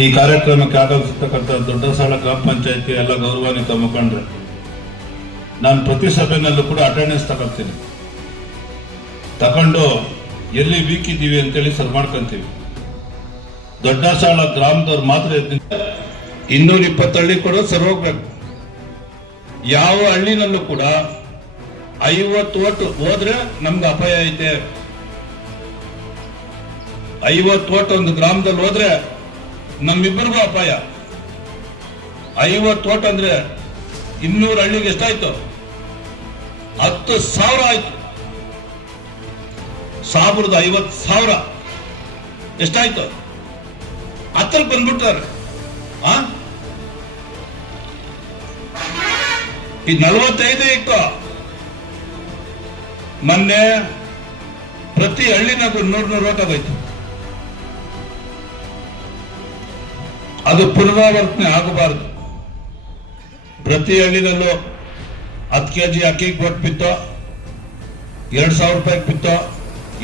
ಈ ಕಾರ್ಯಕ್ರಮಕ್ಕೆ ಆಗಮಿಸತಕ್ಕಂಥ ದೊಡ್ಡಸಾಳ ಗ್ರಾಮ ಪಂಚಾಯತಿ ಎಲ್ಲ ಗೌರವಾನ್ವಿತ ಮುಖಂಡರು, ನಾನು ಪ್ರತಿ ಸಭೆನಲ್ಲೂ ಕೂಡ ಅಟೆಂಡೆನ್ಸ್ ತಗೊಳ್ತೀನಿ. ತಗೊಂಡು ಎಲ್ಲಿ ವೀಕ್ ಇದ್ದೀವಿ ಅಂತೇಳಿ ಸರ್ ಮಾಡ್ಕೊಂತೀವಿ. ದೊಡ್ಡಸಾಳ ಗ್ರಾಮದವ್ರು ಮಾತ್ರ ಇನ್ನೂರ ಇಪ್ಪತ್ತು ಹಳ್ಳಿ ಕೂಡ ಸರ್ ಹೋಗ್ಬೇಕು. ಯಾವ ಹಳ್ಳಿನಲ್ಲೂ ಕೂಡ ಐವತ್ತು ಓಟು ಹೋದ್ರೆ ನಮ್ಗೆ ಅಪಾಯ ಐತೆ. ಐವತ್ತು ಓಟು ಒಂದು ಗ್ರಾಮದಲ್ಲಿ ಹೋದ್ರೆ ನಮ್ಮಿಬ್ಬರಿಗೂ ಅಪಾಯ. ಐವತ್ತು ಓಟ್ ಅಂದ್ರೆ ಇನ್ನೂರ ಹಳ್ಳಿಗೆ ಎಷ್ಟಾಯ್ತು? ಹತ್ತು ಸಾವಿರ ಆಯ್ತು. ಸಾವಿರದ ಐವತ್ತು ಸಾವಿರ. ಎಷ್ಟಾಯ್ತು? ಹತ್ರ ಬಂದ್ಬಿಟ್ಟಾರೆ. ಆ? ಈ ನಲವತ್ತೈದು ಇತ್ತು. ಮೊನ್ನೆ ಪ್ರತಿ ಹಳ್ಳಿನಾಗ ನೂರ್ ನೂರು ಓಟ್ ಆಗೋಯ್ತು. ಅದು ಪುನರಾವರ್ತನೆ ಆಗಬಾರದು. ಪ್ರತಿ ಹಳ್ಳಿನಲ್ಲೂ ಹತ್ತು ಕೆ ಜಿ ಅಕ್ಕಿಗೆ ಕೊಟ್ಟು ಬಿತ್ತೋ, ಎರಡ್ ಸಾವಿರ ರೂಪಾಯಿ ಬಿತ್ತೋ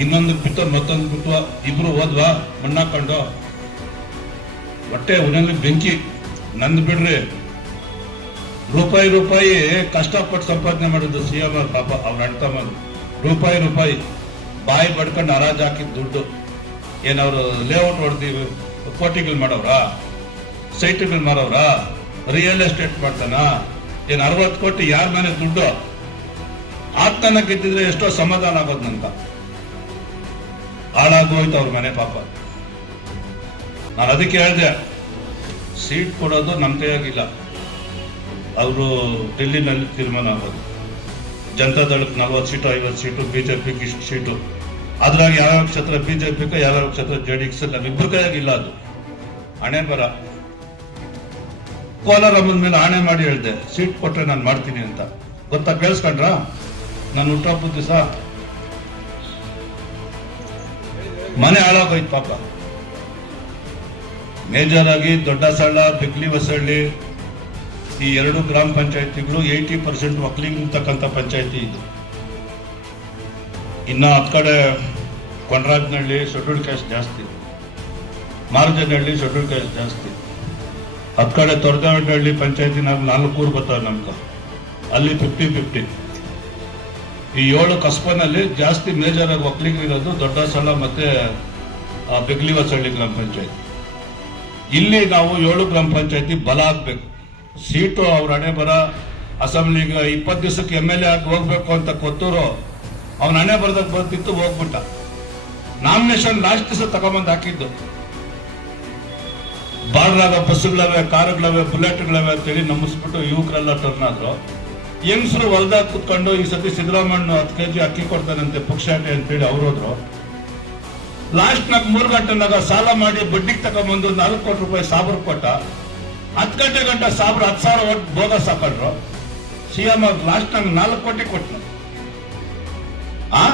ಇನ್ನೊಂದಕ್ಕೆ ಬಿತ್ತೋ, ಮತ್ತೊಂದು ಬಿತ್ತೋ, ಇಬ್ರು ಹೋದ್ವಾ ಮಣ್ಣಾಕೊಂಡು ಹೊಟ್ಟೆ ಉನಲ್ಲಿ ಬೆಂಕಿ, ನಂದು ಬಿಡ್ರಿ. ರೂಪಾಯಿ ರೂಪಾಯಿ ಕಷ್ಟಪಟ್ಟು ಸಂಪಾದನೆ ಮಾಡಿದ್ದು ಸಿ ಎಂ ಆರ್ ಪಾಪ, ಅವ್ರ ಅಣ್ತಮ್ಮರು ರೂಪಾಯಿ ರೂಪಾಯಿ, ಬಾಯಿ ಬಡ್ಕೊಂಡು ಹರಾಜು ಹಾಕಿದ ದುಡ್ಡು ಏನವರು ಲೇಔಟ್ ಹೊಡೆದಿ, ಕೋಟಿಗಳು ಮಾಡವ್ರಾ? ಸೈಟ್ಗಳು ಮಾರವ್ರ? ರಿಯಲ್ ಎಸ್ಟೇಟ್ ಮಾಡ್ತಾನ? ಏನ್ ಅರವತ್ತು ಕೋಟಿ ಯಾರ ಮನೆ ದುಡ್ಡು? ಆತ್ಮನ ಗೆದ್ದಿದ್ರೆ ಎಷ್ಟೋ ಸಮಾಧಾನ ಆಗೋದು ನಂತ ಹಾಳಾಗೋಯ್ತು ಅವ್ರ ಮನೆ ಪಾಪ. ನಾನು ಅದಕ್ಕೆ ಹೇಳಿದೆ, ಸೀಟ್ ಕೊಡೋದು ನಮ್ಮ ಕೈಯಾಗಿಲ್ಲ. ಅವರು ಡೆಲ್ಲಿನಲ್ಲಿ ತೀರ್ಮಾನ ಆಗೋದು. ಜನತಾದಳಕ್ಕೆ ನಲ್ವತ್ತು ಸೀಟು, ಐವತ್ತು ಸೀಟು ಬಿಜೆಪಿಗೆ ಇಷ್ಟು ಸೀಟು. ಅದ್ರಾಗ ಯಾವ್ಯಾವ ಕ್ಷೇತ್ರ, ಬಿಜೆಪಿಗೆ, ಯಾವ್ಯಾವ ಕ್ಷೇತ್ರ, ಜೆ ಡಿ ಎಕ್ಸ್ ಕೈಯಾಗಿಲ್ಲ ಅದು. ಹಣೆ ಬರ. ಕೋಲಾರಮ್ಮನ ಮೇಲೆ ಆಣೆ ಮಾಡಿ ಹೇಳಿದೆ, ಸೀಟ್ ಕೊಟ್ಟರೆ ನಾನು ಮಾಡ್ತೀನಿ ಅಂತ. ಗೊತ್ತಾ ಕೇಳಿಸ್ಕೊಂಡ್ರ? ನಾನು ಹುಟ್ಟಹಬ್ಬದ ದಿವಸ ಮನೆ ಹಾಳಾಗೋಯ್ತು ಪಾಪ. ಮೇಜರ್ ಆಗಿ ದೊಡ್ಡ ಸಳ್ಳ ಬಿಗ್ಲಿ ಹೊಸಳ್ಳಿ, ಈ ಎರಡು ಗ್ರಾಮ ಪಂಚಾಯತಿಗಳು ಏಯ್ಟಿ ಪರ್ಸೆಂಟ್ ಒಕ್ಕಲಿಗಿರ್ತಕ್ಕಂಥ ಪಂಚಾಯತಿ ಇದು. ಇನ್ನು ಹತ್ತು ಕಡೆ ಕೊಂಡ್ರಾಜನಹಳ್ಳಿ ಶೆಡ್ಯೂಲ್ ಕ್ಯಾಸ್ಟ್ ಜಾಸ್ತಿ. ಮಾರ್ಜನಹಳ್ಳಿ ಶೆಡ್ಯೂಲ್ ಕ್ಯಾಸ್ಟ್ ಜಾಸ್ತಿ. ಹತ್ ಕಡೆ ತೊರದಹಳ್ಳಿ ಪಂಚಾಯತಿನಾಗ ನಾಲ್ಕು ಊರು ಬರ್ತಾವೆ ನಮ್ಗೆ ಅಲ್ಲಿ ಫಿಫ್ಟಿ ಫಿಫ್ಟಿ ಈ ಏಳು ಕಸ್ಬನಲ್ಲಿ ಜಾಸ್ತಿ ಮೇಜರ್ ಆಗಿ ಒಕ್ಕಲಿಗರಿರೋದು ದೊಡ್ಡ ಸಳ ಮತ್ತೆ ಬಿಗ್ಲಿ ಹೊಸಳ್ಳಿ ಗ್ರಾಮ ಪಂಚಾಯತಿ. ಇಲ್ಲಿ ನಾವು ಏಳು ಗ್ರಾಮ ಪಂಚಾಯತಿ ಬಲ ಆಗ್ಬೇಕು. ಸೀಟು ಅವ್ರ ಹಣೆ ಬರ ಅಸೆಂಬ್ಲಿಗೆ ಇಪ್ಪತ್ತು ದಿವಸಕ್ಕೆ ಎಂ ಎಲ್ ಎ ಆಗಿ ಹೋಗ್ಬೇಕು ಅಂತ ಕೊತ್ತೂರು ಅವನ ಹಣೆ ಬರದಾಗ ಬರ್ತಿತ್ತು ಹೋಗ್ಬಿಟ್ಟ. ನಾಮಿನೇಷನ್ ಲಾಸ್ಟ್ ದಿವಸ ತಗೊಂಬಂದು ಹಾಕಿದ್ದು. ಬಾರ್ಡ್ರಾಗ ಬಸ್ಗಳವೆ ಕಾರುಗಳವೆ, ಬುಲೆಟ್ಗಳವೆ ಅಂತೇಳಿ ನಂಬಿಸ್ಬಿಟ್ಟು ಯುವಕರೆಲ್ಲ ಟರ್ನ್ ಆದ್ರು ಹೆಂಗಸರು ಹೊಲ್ದಾಗ ಕುತ್ಕೊಂಡು ಈ ಸತಿ ಸಿದ್ದರಾಮಯ್ಯ ಹತ್ತು ಕೆಜಿ ಅಕ್ಕಿ ಕೊಡ್ತಾನಂತೆ ಪುಕ್ಷಾಟೆ ಅಂತೇಳಿ ಅವ್ರು ಹೋದ್ರು. ಲಾಸ್ಟ್ ನಾಗ ಮೂರು ಗಂಟೆನಾಗ ಸಾಲ ಮಾಡಿ ಬಡ್ಡಿಗೆ ತಗೊಂಬಂದು ನಾಲ್ಕು ಕೋಟಿ ರೂಪಾಯಿ ಸಾಬ್ರ ಕೊಟ್ಟ. ಹತ್ತು ಗಂಟೆ ಗಂಟ ಸಾಬ್ರ ಹತ್ತು ಸಾವಿರ ಒಟ್ಟು ಭೋಗ ಸಾಕೊಂಡ್ರು. ಸಿ ಎಂ ಅವ್ರು ಲಾಸ್ಟ್ ನಾಗ ನಾಲ್ಕು ಕೋಟಿ ಕೊಟ್ಟನು ಆ?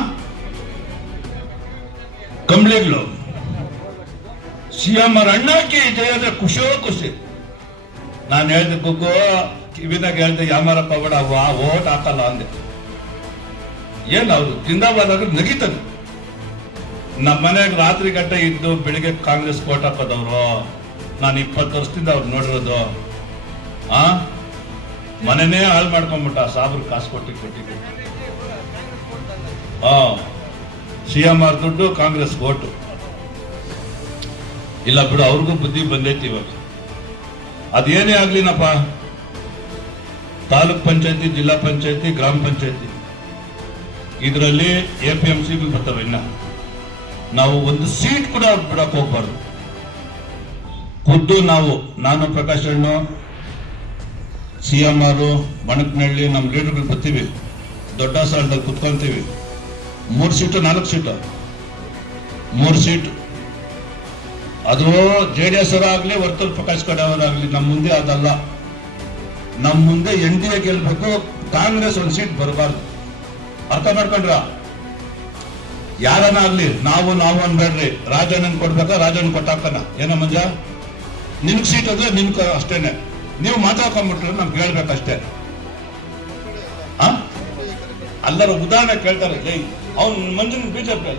ಕಂಬ್ಳಿಗಳು ಸಿ ಎಂ ಅವ್ರ ಅಣ್ಣಕ್ಕೆ ಜಯದ ಖುಷಿಯೋ ಖುಷಿ. ನಾನು ಹೇಳ್ದೆ, ಗುಗ್ಗು, ಕಿವಿನಾಗ ಹೇಳ್ದೆ, ಯಾಮಾರಪ್ಪ ಬೇಡ ವಾ, ಓಟ್ ಹಾಕಲ್ಲ ಅಂದೆ. ಏನ್ ಅವರು ಜಿಂದಾಬಾದ್ ಆದ್ರೆ ನಗೀತದೆ. ನಮ್ಮ ಮನೆಯಾಗ ರಾತ್ರಿ ಗಂಟೆ ಇದ್ದು ಬೆಳಿಗ್ಗೆ ಕಾಂಗ್ರೆಸ್ ಕೋಟ್ ಹಾಕೋದವ್ರು, ನಾನು ಇಪ್ಪತ್ತು ವರ್ಷದಿಂದ ಅವ್ರು ನೋಡಿರೋದು, ಆ? ಮನೆನೇ ಹಾಳು ಮಾಡ್ಕೊಂಡ್ಬಿಟ್ಟ ಸಾಬ್ರು ಕಾಸು ಕೊಟ್ಟಿ ಕೊಟ್ಟಿ, ಕೊಟ್ಟು. ಸಿ ಎಂ ಆರ್ ದುಡ್ಡು ಕಾಂಗ್ರೆಸ್ ಓಟು ಇಲ್ಲ ಬಿಡು, ಅವ್ರಿಗೂ ಬುದ್ಧಿ ಬಂದೈತಿ ಇವಾಗ. ಅದೇನೇ ಆಗ್ಲಿನಪ್ಪ ತಾಲೂಕ್ ಪಂಚಾಯತಿ, ಜಿಲ್ಲಾ ಪಂಚಾಯತಿ, ಗ್ರಾಮ ಪಂಚಾಯತಿ. ಇದರಲ್ಲಿ ಎ ಪಿ ಎಂ ಬಿ ಬರ್ತವೆ ಇನ್ನ. ನಾವು ಒಂದು ಸೀಟ್ ಕೂಡ ಬಿಡಕ್ ಹೋಗ್ಬಾರ್ದು. ಖುದ್ದು ನಾವು, ನಾನು ಪ್ರಕಾಶ್ ಅಣ್ಣು, ಸಿ ಎಂ ಆರ್ ಬಣಕನಹಳ್ಳಿ ನಮ್ಮ ಲೀಡರ್ಗಳು ಬರ್ತೀವಿ. ದೊಡ್ಡ ಸಾಲದಲ್ಲಿ ಕುತ್ಕೊಂತೀವಿ. ಮೂರು ಸೀಟು, ನಾಲ್ಕು ಸೀಟು. ಮೂರು ಸೀಟ್ ಅದು ಜೆ ಡಿ ಎಸ್ ಅವರಾಗಲಿ ವರ್ತೂರ್ ಪ್ರಕಾಶ್ ಕಡೆ ನಮ್ಮ ಮುಂದೆ ಅದಲ್ಲ ನಮ್ಮ ಮುಂದೆ ಎನ್ ಡಿ ಎ ಗೆಲ್ಬೇಕು, ಕಾಂಗ್ರೆಸ್ ಒಂದು ಸೀಟ್ ಬರಬಾರ್ದು. ಅರ್ಥ ಮಾಡ್ಕೊಂಡ್ರ? ಯಾರನ್ನ ಆಗ್ಲಿ ನಾವು ನಾವು ಅನ್ಬೇಡ್ರಿ. ರಾಜಣ್ಣನ್ ಕೊಡ್ಬೇಕಾ ರಾಜನ್ ಕೊಟ್ಟಾಕನ ಏನೋ ಮಂಜ? ನಿನ್ಗ್ ಸೀಟ್ ಅಂದ್ರೆ ನಿನ್ ಅಷ್ಟೇನೆ. ನೀವು ಮಾತಾಡ್ಕೊಂಡ್ಬಿಟ್ರೆ ನಮ್ಗೆ ಹೇಳ್ಬೇಕಷ್ಟೇ? ಅಲ್ಲರ ಉದಾಹರಣೆ ಕೇಳ್ತಾರೆ ಜೈ ಅವ್ನು ಮಂಜನ್ ಬಿಜೆಪಿ